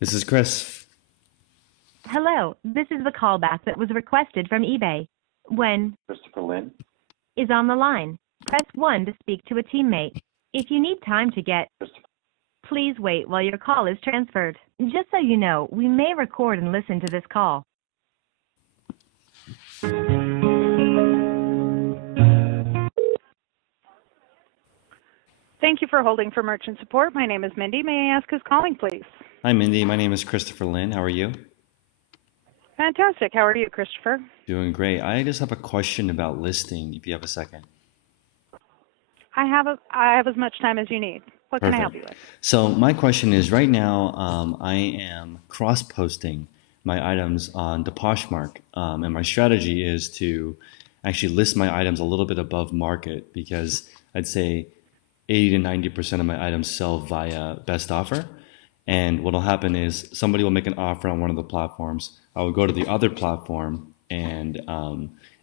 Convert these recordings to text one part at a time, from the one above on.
This is Chris. Hello, this is the callback that was requested from eBay. When Christopher Lynn. is on the line, press 1 to speak to a teammate. If you need time to get, Christopher. please wait while your call is transferred. Just so you know, we may record and listen to this call. Thank you for holding for merchant support. My name is Mindy. May I ask who's calling, please? Hi, Mindy. My name is Christopher Lynn. How are you? Fantastic. How are you, Christopher? Doing great. I just have a question about listing, if you have a second. I have as much time as you need. What can I help you with? So my question is, right now, I am cross-posting my items on the Poshmark, and my strategy is to actually list my items a little bit above market because I'd say 80 to 90% of my items sell via best offer. And what'll happen is somebody will make an offer on one of the platforms. I will go to the other platform and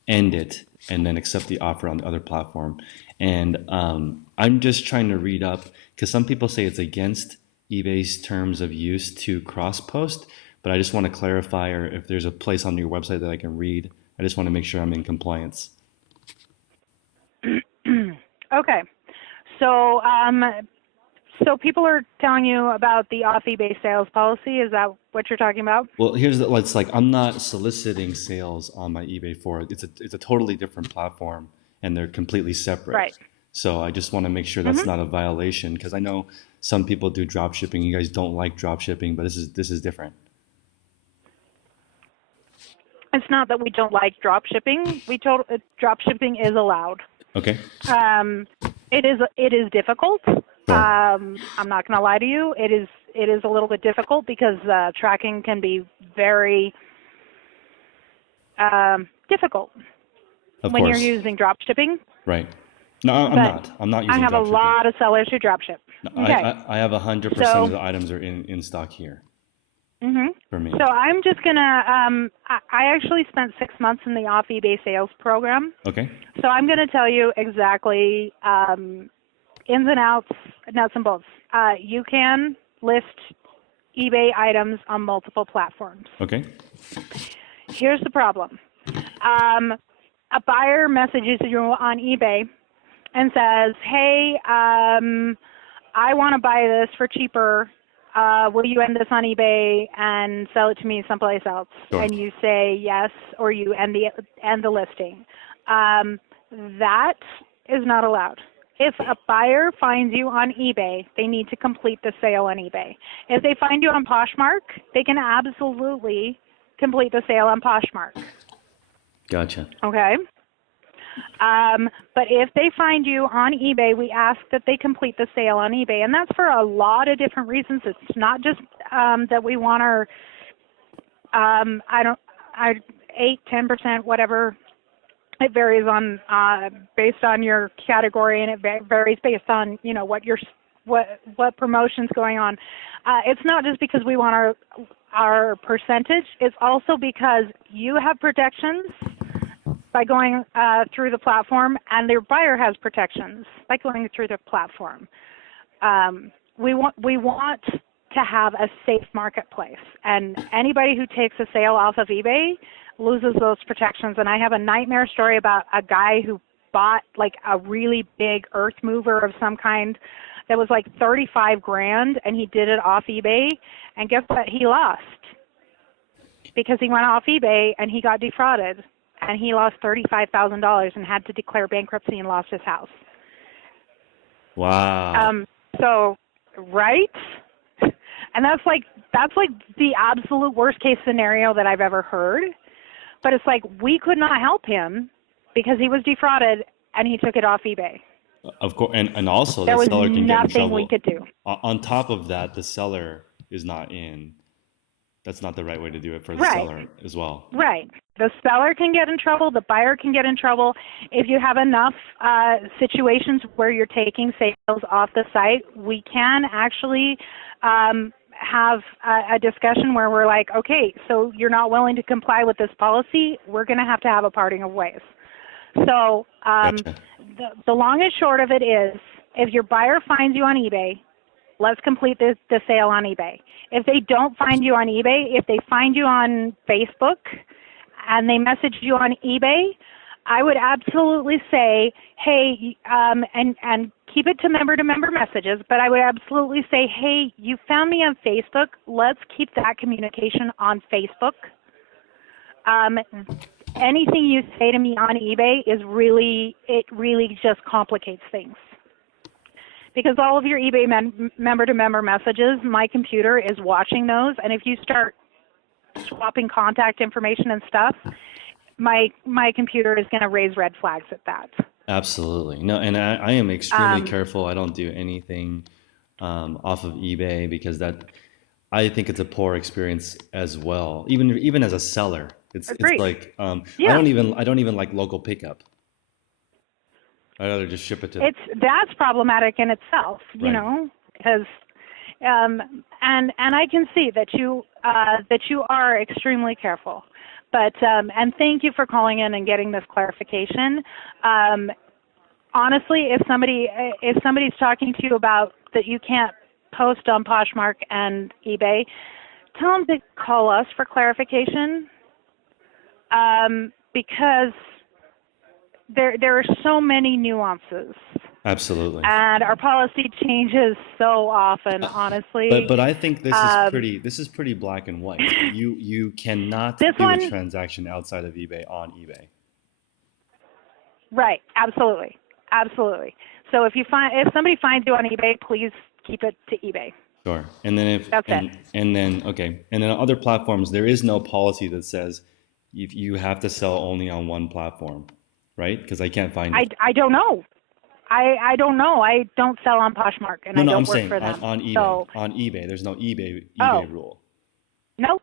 end it, and then accept the offer on the other platform. And I'm just trying to read up because some people say it's against eBay's terms of use to cross post, but I just want to clarify, or if there's a place on your website that I can read. I just want to make sure I'm in compliance. Okay. So, so people are telling you about the off eBay sales policy. Is that what you're talking about? Well, it's like I'm not soliciting sales on my eBay for it. It's a totally different platform, and they're completely separate. Right. So I just want to make sure that's not a violation, because I know some people do drop shipping. You guys don't like drop shipping, but this is different. It's not that we don't like drop shipping. Drop shipping is allowed. Okay. It is difficult. Sure. I'm not going to lie to you. It is a little bit difficult because tracking can be very difficult when you're using drop shipping. Right. No, I'm not. I'm not using I have a drop shipping. lot of sellers who drop ship. No, Okay. I have 100% of the items are in stock here. For me. So I'm just going to, I actually spent 6 months in the off eBay sales program. Okay. So I'm going to tell you exactly ins and outs, nuts and bolts. You can list eBay items on multiple platforms. Okay. Here's the problem. A buyer messages you on eBay and says, hey, I want to buy this for cheaper. Will you end this on eBay and sell it to me someplace else? Sure. And you say yes, or you end the listing. That is not allowed. If a buyer finds you on eBay, they need to complete the sale on eBay. If they find you on Poshmark, they can absolutely complete the sale on Poshmark. Gotcha. Okay? But if they find you on eBay, we ask that they complete the sale on eBay, and that's for a lot of different reasons. It's not just that we want our 8-10%, whatever. It varies on based on your category, and it varies based on what promotion's going on. It's not just because we want our percentage. It's also because you have protections by going through the platform, and their buyer has protections by going through the platform. We want to have a safe marketplace, and anybody who takes a sale off of eBay loses those protections. And I have a nightmare story about a guy who bought like a really big earth mover of some kind that was like 35 grand, and he did it off eBay, and guess what? He lost because he went off eBay and he got defrauded. And he lost $35,000 and had to declare bankruptcy and lost his house. Wow. So, right? And that's like the absolute worst case scenario that I've ever heard. But it's like we could not help him because he was defrauded and he took it off eBay. Of course, and also there the was seller can get in trouble. nothing we could do. On top of that, the seller is not in. That's not the right way to do it for the Right. seller as well. Right. The seller can get in trouble. The buyer can get in trouble. If you have enough situations where you're taking sales off the site, we can actually have a discussion where we're like, okay, so you're not willing to comply with this policy. We're going to have a parting of ways. So Gotcha. the long and short of it is, if your buyer finds you on eBay let's complete the sale on eBay. If they don't find you on eBay, if they find you on Facebook and they message you on eBay, I would absolutely say, hey, and keep it to member messages, but I would absolutely say, hey, you found me on Facebook. Let's keep that communication on Facebook. Anything you say to me on eBay it really just complicates things. Because all of your eBay member-to-member messages, my computer is watching those, and if you start swapping contact information and stuff, my computer is going to raise red flags at that. Absolutely. No, and I am extremely Um, careful. I don't do anything off of eBay because that I think it's a poor experience as well. Even as a seller, it's Agree. like Yeah, I don't even like local pickup. I'd rather just ship it to that's problematic in itself, right. because and I can see that you are extremely careful. But and thank you for calling in and getting this clarification. Honestly, if somebody's talking to you about that you can't post on Poshmark and eBay, tell them to call us for clarification, because there are so many nuances, Absolutely. and our policy changes so often. Honestly, But I think um, this is pretty black and white. You this cannot do a one, transaction outside of eBay on eBay. right? Absolutely, absolutely. So if somebody finds you on eBay, please keep it to eBay. Sure. And then if That's it. and then okay. And then on other platforms there is no policy that says you have to sell only on one platform, right? Because I can't find it. I don't know. I don't know. I don't sell on Poshmark, and No, I no, I'm don't work saying for them. on eBay. So, On eBay. There's no oh, eBay rule, nope,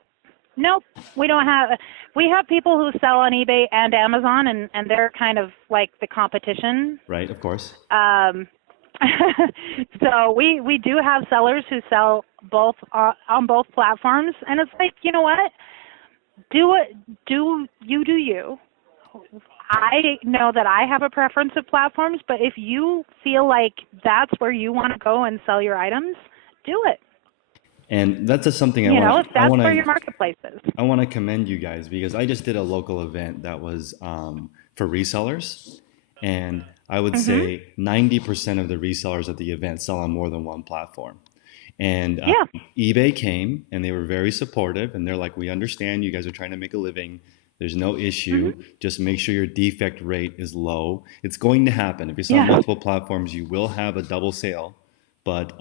nope. We don't have. We have people who sell on eBay and Amazon, and they're kind of like the competition. right? Of course. Um, so we do have sellers who sell both on both platforms, and it's like, you know what? Do you. I know that I have a preference of platforms, but if you feel like that's where you want to go and sell your items, do it. And that's just something If that's where your marketplace is. I want to commend you guys because I just did a local event that was for resellers, and I would Mhm. say 90% of the resellers at the event sell on more than one platform. And Yeah. eBay came and they were very supportive, and they're like, "We understand you guys are trying to make a living. There's no issue. Mhm. Just make sure your defect rate is low. It's going to happen. If you sell on Yeah. multiple platforms, you will have a double sale, but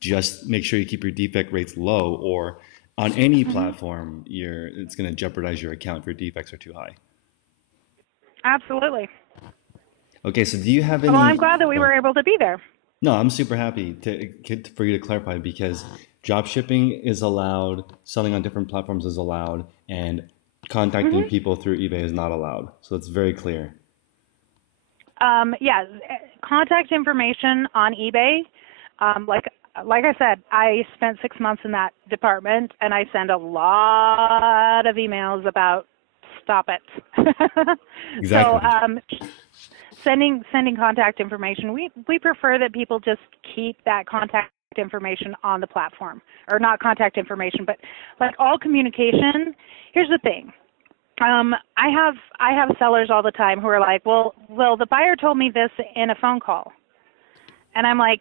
just make sure you keep your defect rates low, or on any Mhm. platform, it's going to jeopardize your account if your defects are too high." Absolutely. Okay, so do you have Well, I'm any? glad that we Sorry. were able to be there. No, I'm super happy for you to clarify because drop shipping is allowed, selling on different platforms is allowed, and contacting Mhm. people through eBay is not allowed. So it's very clear. Yeah, contact information on eBay. Like I said, I spent 6 months in that department, and I send a lot of emails about stop it. So Exactly. sending contact information. We prefer that people just keep that contact information on the platform, or not contact information, but like all communication. Here's the thing. I have sellers all the time who are like, well, the buyer told me this in a phone call, and I'm like,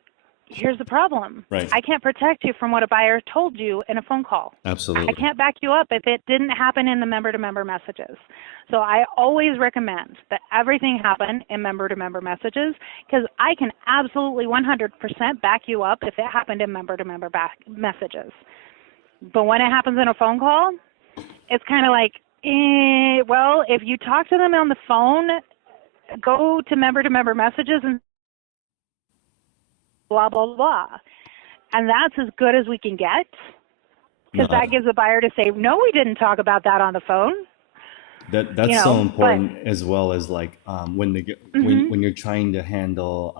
here's the problem. Right. I can't protect you from what a buyer told you in a phone call. I Absolutely. can't back you up if it didn't happen in the member-to-member messages. So I always recommend that everything happen in member-to-member messages, because I can absolutely 100% back you up if it happened in member-to-member messages. But when it happens in a phone call, it's kind of like, well, if you talk to them on the phone, go to member messages and blah, blah, blah. And that's as good as we can get, No, because that gives the buyer to say, no, we didn't talk about that on the phone, that's so but, important as well as like hmm when you're trying to handle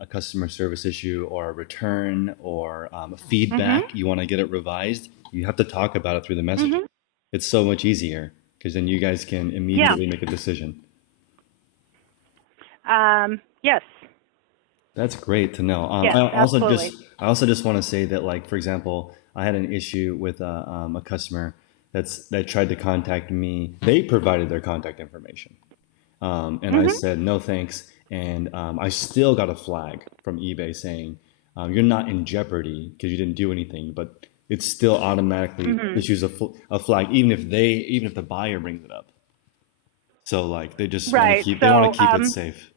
a customer service issue or a return or a hmm feedback, you want to get it revised. You have to talk about it through the message. hmm It's so much easier because then you guys can yeah, immediately make a decision. yes. That's great to know. Yes, absolutely. I also just want to say that, like, for example, I had an issue with a customer that tried to contact me. They provided their contact information, and I Mhm. said no thanks. And I still got a flag from eBay saying you're not in jeopardy because you didn't do anything, but it still automatically Mhm. issues a flag, even if the buyer brings it up. So like Right. they want to So, keep it safe,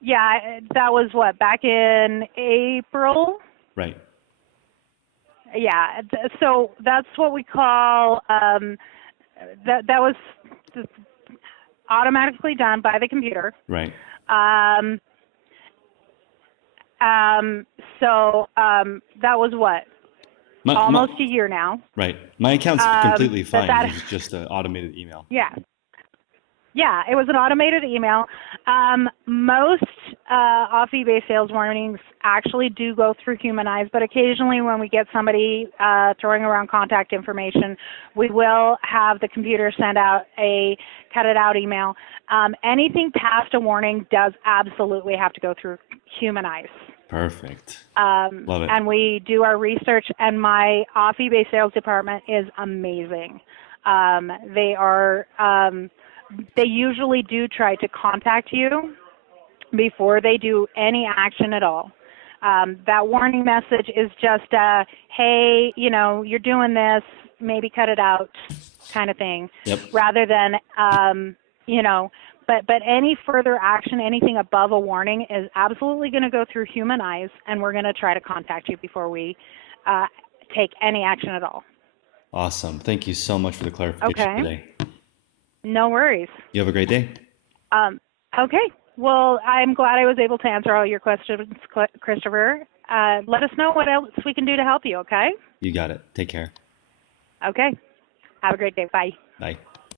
yeah, that was what, back in April? right? Yeah. So that's what we call that was automatically done by the computer. Right. Um, um, that was what, My almost a year now. Right. My account's completely That fine. It that was just an automated email. yeah. Yeah, it was an automated email. Most off eBay sales warnings actually do go through human eyes, but occasionally when we get somebody throwing around contact information, we will have the computer send out a cut it out email. Anything past a warning does absolutely have to go through human eyes. Perfect. Love it. And we do our research, and my off eBay sales department is amazing. They are. They usually do try to contact you before they do any action at all. That warning message is just a, hey, you're doing this, maybe cut it out kind of thing, Yep. rather than, but any further action, anything above a warning is absolutely going to go through human eyes, and we're going to try to contact you before we take any action at all. Awesome. Thank you so much for the clarification Okay? today. No worries. You have a great day. Um, okay. Well, I'm glad I was able to answer all your questions, Christopher. Let us know what else we can do to help you, okay? You got it. Take care. Okay. Have a great day. Bye. Bye.